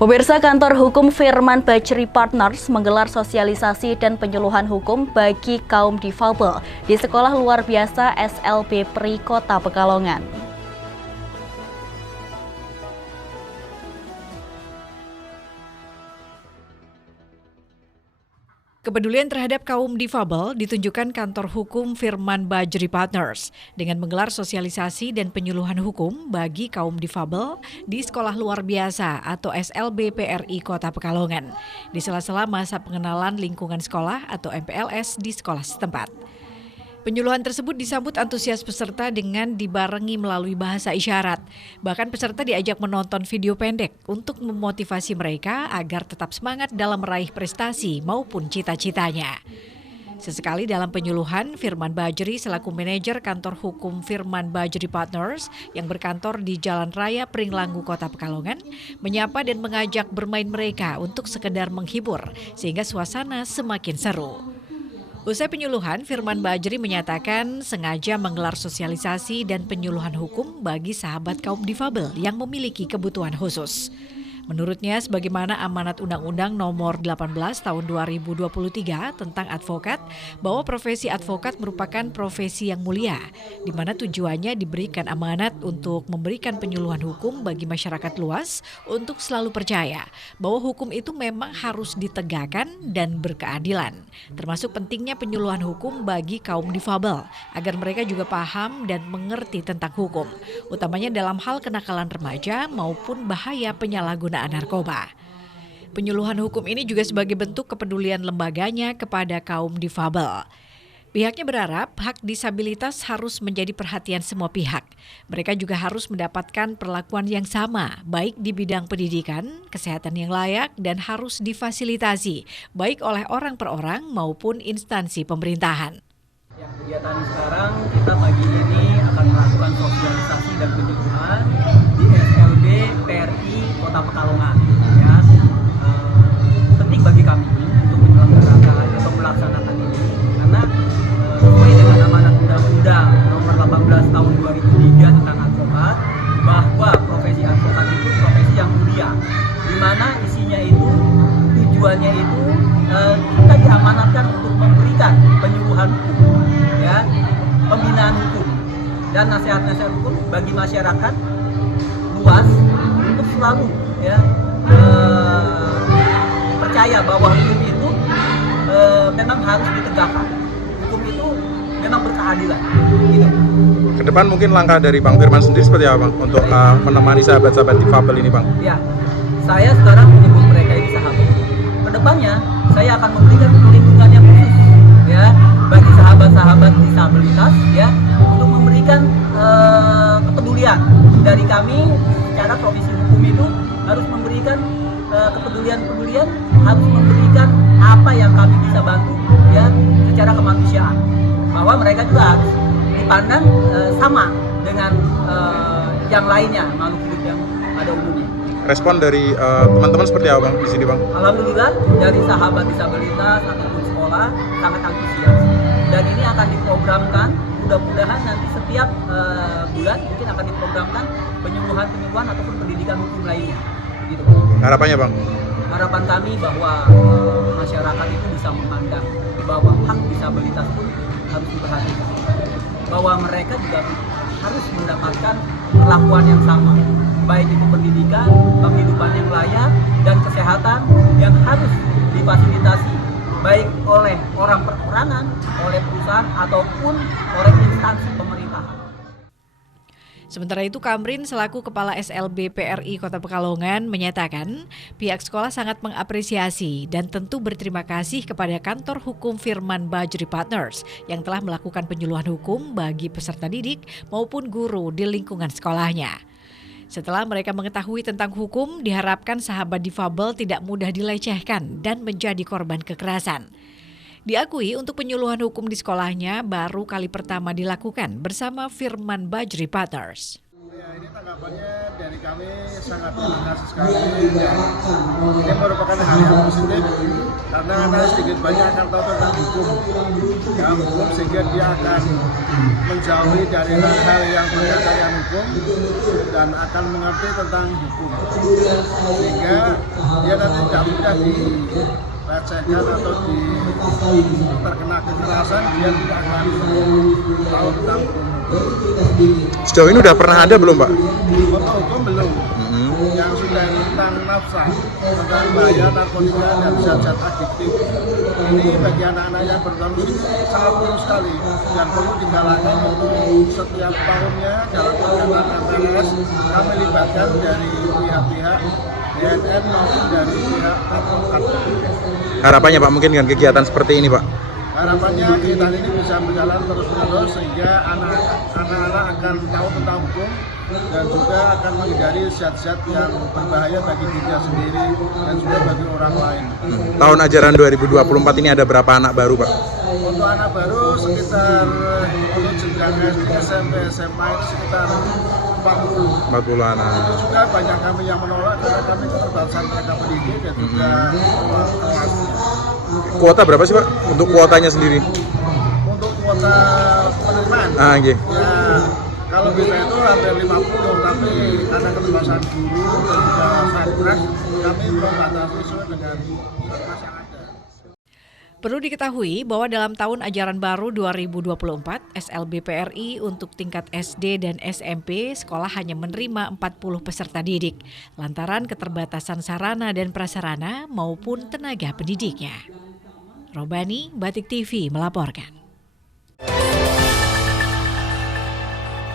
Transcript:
Pemirsa, Kantor Hukum Firman Bajri Partners menggelar sosialisasi dan penyuluhan hukum bagi kaum difabel di Sekolah Luar Biasa SLB Peri Kota Pekalongan. Kepedulian terhadap kaum difabel ditunjukkan Kantor Hukum Firman Bajri Partners dengan menggelar sosialisasi dan penyuluhan hukum bagi kaum difabel di Sekolah Luar Biasa atau SLB PRI Kota Pekalongan di sela-sela masa pengenalan lingkungan sekolah atau MPLS di sekolah setempat. Penyuluhan tersebut disambut antusias peserta dengan dibarengi melalui bahasa isyarat. Bahkan peserta diajak menonton video pendek untuk memotivasi mereka agar tetap semangat dalam meraih prestasi maupun cita-citanya. Sesekali dalam penyuluhan, Firman Bajri selaku manajer Kantor Hukum Firman Bajri Partners yang berkantor di Jalan Raya Pringlangu Kota Pekalongan menyapa dan mengajak bermain mereka untuk sekedar menghibur sehingga suasana semakin seru. Usai penyuluhan, Firman Bajri menyatakan sengaja menggelar sosialisasi dan penyuluhan hukum bagi sahabat kaum difabel yang memiliki kebutuhan khusus. Menurutnya, sebagaimana amanat Undang-Undang Nomor 18 Tahun 2023 tentang advokat, bahwa profesi advokat merupakan profesi yang mulia, di mana tujuannya diberikan amanat untuk memberikan penyuluhan hukum bagi masyarakat luas untuk selalu percaya bahwa hukum itu memang harus ditegakkan dan berkeadilan, termasuk pentingnya penyuluhan hukum bagi kaum difabel, agar mereka juga paham dan mengerti tentang hukum, utamanya dalam hal kenakalan remaja maupun bahaya penyalahgunaan narkoba. Penyuluhan hukum ini juga sebagai bentuk kepedulian lembaganya kepada kaum difabel. Pihaknya berharap hak disabilitas harus menjadi perhatian semua pihak. Mereka juga harus mendapatkan perlakuan yang sama, baik di bidang pendidikan, kesehatan yang layak, dan harus difasilitasi, baik oleh orang per orang maupun instansi pemerintahan. Yang kegiatan sekarang, kita pagi ini akan melakukan sosialisasi dan penyuluhan di SLB PRI Kota Pekalongan. Ya, penting bagi kami untuk menyelenggarakan atau melaksanakan ini karena sesuai dengan amanat Undang-Undang Nomor 18 Tahun 2003 tentang advokat, bahwa profesi advokat itu profesi yang mulia, di mana isinya itu tujuannya itu kita diamanatkan untuk memberikan penyuluhan hukum, ya, pembinaan hukum dan nasihat-nasihat hukum bagi masyarakat luas untuk selalu ya percaya bahwa hukum itu memang harus ditegakkan. Hukum itu memang berkeadilan. Gitu. Ke depan mungkin langkah dari Bang Firman sendiri seperti apa, Bang, untuk menemani sahabat-sahabat difabel ini, Bang? Ya, saya sekarang menyebut mereka ini sahabat. Kedepannya saya akan memberikan perlindungan yang khusus, ya, bagi sahabat-sahabat disabilitas, ya, untuk memberikan kepedulian dari kami secara profesi hukum itu harus memberikan kepedulian, harus memberikan apa yang kami bisa bantu, ya, secara kemanusiaan, bahwa mereka juga harus dipandang sama dengan yang lainnya, makhluk hidup yang ada umumnya. Respon dari teman-teman seperti apa, Bang, di sini, Bang? Alhamdulillah dari sahabat disabilitas ataupun sekolah sangat antusias, dan ini akan diprogramkan, mudah-mudahan nanti setiap bulan mungkin akan diprogramkan penyuluhan ataupun pendidikan hukum lainnya. Gitu. Harapannya, Bang? Harapan kami bahwa masyarakat itu bisa memandang bahwa hak disabilitas pun harus diperhatikan, bahwa mereka juga harus mendapatkan perlakuan yang sama, baik itu pendidikan, penghidupan yang layak, dan kesehatan yang harus difasilitasi baik oleh orang perorangan, oleh perusahaan, ataupun oleh instansi pemerintahan. Sementara itu, Kamrin selaku Kepala SLB PRI Kota Pekalongan menyatakan pihak sekolah sangat mengapresiasi dan tentu berterima kasih kepada Kantor Hukum Firman Bajri Partners yang telah melakukan penyuluhan hukum bagi peserta didik maupun guru di lingkungan sekolahnya. Setelah mereka mengetahui tentang hukum, diharapkan sahabat difabel tidak mudah dilecehkan dan menjadi korban kekerasan. Diakui untuk penyuluhan hukum di sekolahnya baru kali pertama dilakukan bersama Firman Bajri Partners. Ya, ini tanggapannya dari kami sangat terima kasih sekali, dan ini merupakan hal yang positif karena anak sedikit banyak akan tahu tentang hukum, ya, hukum, sehingga dia akan menjauhi dari hal-hal yang berkaitan dengan hukum dan akan mengerti tentang hukum, sehingga dia nanti tidak mudah dilecehkan atau terkena kekerasan, dia tidak akan tahu tentang hukum. Sejauh ini udah pernah ada belum, Pak? Untuk hukum belum. Yang sudah tentang nafsa, tentang bahaya narkotika dan zat-zat adiktif. Ini bagi anak-anak yang bertarung sangat perlu sekali dan perlu digalakkan untuk setiap tahunnya dalam kegiatan MPLS kami libatkan dari pihak-pihak BNN maupun dari pihak advokat. Harapannya Pak mungkin dengan kegiatan seperti ini, Pak? Harapannya kegiatan ini bisa berjalan terus-menerus sehingga anak-anak akan tahu tentang hukum dan juga akan menghindari zat-zat yang berbahaya bagi dirinya sendiri dan juga bagi orang lain. Tahun ajaran 2024 ini ada berapa anak baru, Pak? Untuk anak baru sekitar untuk jenjang SD, SMP, SMA itu sekitar 40 anak. Itu juga banyak kami yang menolak karena kami keterbatasan tenaga pendidik dan juga kelas. Kuota berapa sih, Pak? Untuk kuotanya sendiri? Untuk kuota penerimaan? Iya. Ya, kalau bisa itu hampir 50, tapi karena keterbatasan guru dan juga satgas, kami membatasi sesuai dengan satgas yang ada. Perlu diketahui bahwa dalam tahun ajaran baru 2024, SLB PRI untuk tingkat SD dan SMP sekolah hanya menerima 40 peserta didik, lantaran keterbatasan sarana dan prasarana maupun tenaga pendidiknya. Robani, Batik TV melaporkan.